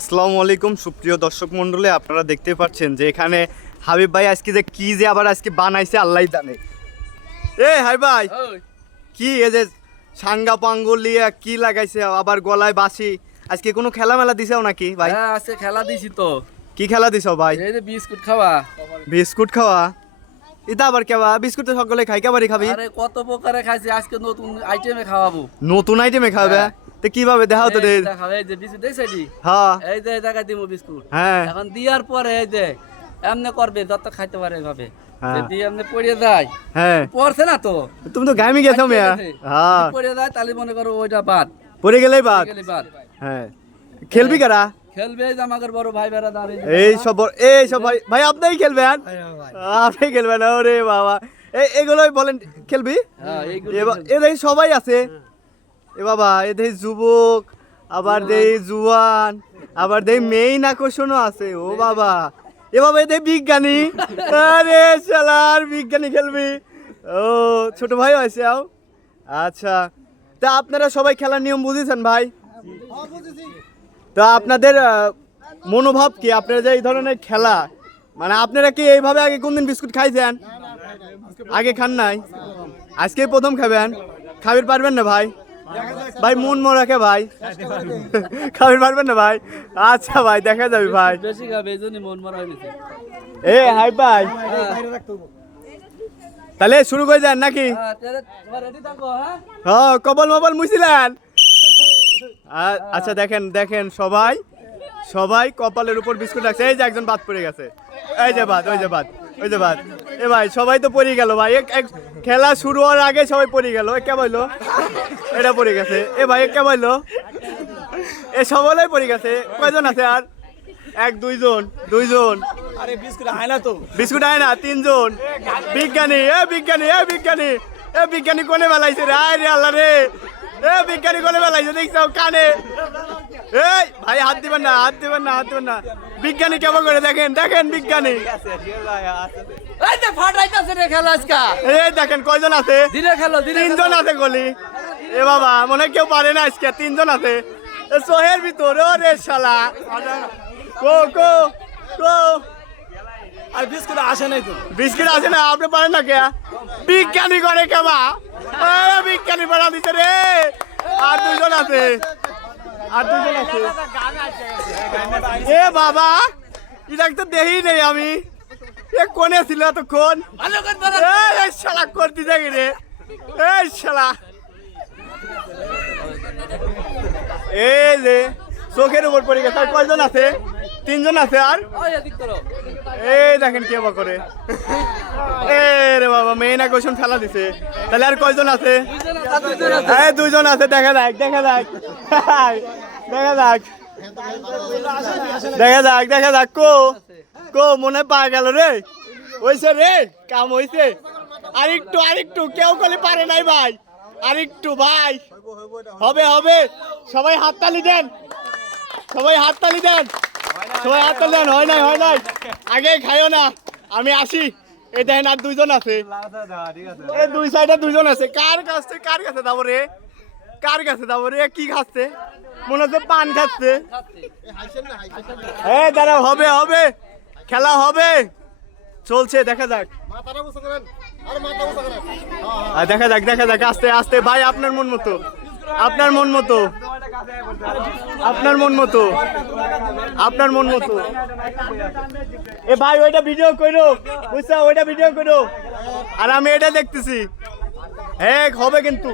আসসালামু আলাইকুম সুপ্রিয় দর্শক মণ্ডলী আপনারা দেখতে পাচ্ছেন যে এখানে হাবিব ভাই আজকে যে কি যে আবার আজকে বানাইছে আল্লাহ জানে। এ হাই ভাই কি এ যে সাঙ্গা পাঙ্গলিয়া কি লাগাইছে আবার গলায় বাসি আজকে কোনো খেলা মেলা দিছেও নাকি ভাই? হ্যাঁ আজকে খেলা দিছি তো। কি খেলা দিছো ভাই? এই যে বিস্কুট খাওয়া। বিস্কুট খাওয়া? এটা আবার কেবা? বিস্কুট তো সকলে খাই কেবারই খাবি? আরে কত প্রকারে খাইছি আজকে নতুন আইটেমে খাওয়াবো। নতুন আইটেমে খাবে? হ্যাঁ। তো কীভাবে দেখাও তো এই যে বিস্কুট হ্যাঁ। এই যে দেখা দিমু বিস্কুট। হ্যাঁ। এখন দিয়ার পরে এই যে এমনি করবে যত খাইতে পারে এভাবে। হ্যাঁ। যদি এমনি পড়ে যায় হ্যাঁ। পড়ছে না তো? তুমি তো গামি গেছো মেয়া। হ্যাঁ। পড়ে যায় তাহলে মনে করো ওইটা বাদ। পড়ে গেলেই বাদ। হ্যাঁ। খেলবি কারা? খেলবে আমাদের বড় ভাই বেড়া দাঁড়িয়ে এই সব এই সব ভাই ভাই আপনিই খেলবেন? আপনি খেলবেন ওরে বাবা। এই এগুলোই বলেন খেলবি? সবাই আছে। এ বাবা, এ দেখি যুবক, আবার দেই জুয়ান, আবার দেই মেইন আকর্ষণও আছে, ও বাবা। এ বাবা, এ দেখি বিজ্ঞানী। আরে শালার বিজ্ঞানী খেলবি। ও, ছোট ভাই আছে, আও। আচ্ছা তা আপনারা সবাই খেলার নিয়ম বুঝেছেন ভাই? তা আপনাদের মনোভাব কি? আপনারা যে এই ধরনের খেলা মানে আপনারা কি এইভাবে আগে কোনদিন বিস্কুট খাইছেন? আগে খান নাই? আজকে প্রথম খাবেন? খাবির পারবেন না ভাই? ভাই মন মরাকে ভাই। খাবির পারবেন না ভাই? আচ্ছা ভাই দেখা যাবে ভাই। বেশি খাবে এই জন্যই মন মারা হয়েছে এ হাই ভাই। তাহলে শুরু করে যান নাকি? হ্যাঁ তাহলে তোমার রেডি থাকো হ্যাঁ? হ্যাঁ কবল মবল মুছিলেন। আচ্ছা দেখেন দেখেন সবাই। সবাই কপালের উপর বিস্কুট রাখছে। এই যে একজন বাদ পড়ে গেছে। এই যে বাদ ওই যে বাদ। ওই যে বাদ এ ভাই সবাই তো পড়ে গেল ভাই। এক- খেলা শুরু হওয়ার আগে সবাই পড়ে গেল। এ কে এটা পড়ে গেছে। এ ভাই এ কে এ সবাই পড়ে গেছে। কয়জন আছে আর? এক দুইজন দুইজন। আরে বিস্কুট হয় না তো। বিস্কুট আয় না তিনজন। বিজ্ঞানী এ বিজ্ঞানী এ বিজ্ঞানী। এ বিজ্ঞানী কোনে বেলাইছে রে? আয় রে আল্লাহ রে। এ বিজ্ঞানী কোনে বেলাইছে দেখছ কানে। এই ভাই হাত দিবেন না হাত দিবেন না হাত দিবেন না। বিজ্ঞানী কেমন করে দেখেন? দেখেন বিজ্ঞানী। এই যে ফাটাইতাছে রে খেলা আজকা। এই দেখেন কয়জন আছে? দিনে খেলো দিনে তিনজন আছে গলি। এ বাবা মনে কেউ পারে না আজকে তিনজন আছে। সোহের ভিতর ও রে শালা। কো কো কো। আর বিস্কুট আসে নাই তো। বিস্কিট আছে না আপনি পারেন না কে বিজ্ঞানী করে আরে বিজ্ঞানী বাড়া দিতে রে। আর দুজন আছে। আর দুজন আছে। এ বাবা এটা তো দেহি নেই আমি। এ কোনে ছিল এতক্ষণ। এই, এই শালা করতে যাই রে। এই শালা। এই যে চোখের উপর পড়ে গেছে। আর কয়জন আছে? তিনজন আছে আর? এই দেখেন কে বা করে। এ রে বাবা মেইন আকর্ষণ ফেলা দিছে। তাহলে আর কয়জন আছে। এই দুইজন আছে দেখা যাক দেখা যাক। দেখা যাক। দেখা যাক দেখা যাক কো কো মনে পা গেল রে। হইছে রে কাম হইছে। আরেকটু আরেকটু কেউ কলে পারে নাই ভাই। আরেকটু ভাই। হবে হবে। সবাই হাততালি দেন। সবাই হাততালি দেন। সবাই হাততালি দেন হয় নাই হয়, নাই। আগে খাইও না। আমি আসি এই দেখেন আর দুইজন আছে। এই দুই সাইডে দুইজন আছে। কার কাছে কার কাছে যাব রে কার কাছে যাব রে কি খাচ্ছে? মনে হচ্ছে পান খাচ্ছে। এই দাঁড়া হবে হবে। খেলা হবে। চলছে, দেখা যাক। দেখা যাক দেখা যাক। আস্তে আস্তে, ভাই, আপনার মন মতো। আপনার মন মতো। আপনার মন মতো। আপনার মন মতো। এ ভাই ওইটা ভিডিও করো। বুঝছ? ওইটা ভিডিও করো। আর আমি এটা দেখতেছি। হ্যাঁ হবে কিন্তু।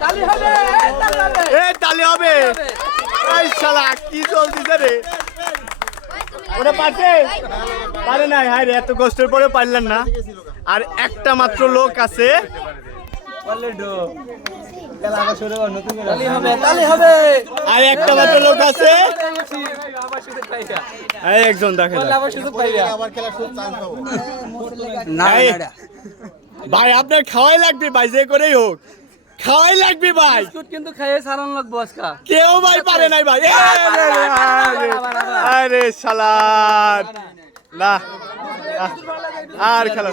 তালি হবে, এই এ তালে হবে। এই শালা কি চলতেছে রে? ওটা পারছে? পারে নাই। হায় রে এত কষ্টের পরে পারলেন না। আর একটা মাত্র লোক আছে। আর একটা মাত্র লোক আছে। একজন দেখে যাক। আবার সুযোগ পাইবা। না, এই, না, না। ভাই আপনার খাওয়াই লাগবে ভাই যে করেই হোক। খাওয়াই লাগবে ভাই। বিস্কুট কিন্তু খাইয়ে সারান লাগবো আজকা। কেউ ভাই পারে নাই ভাই। আরে, শালা না। আর খেলা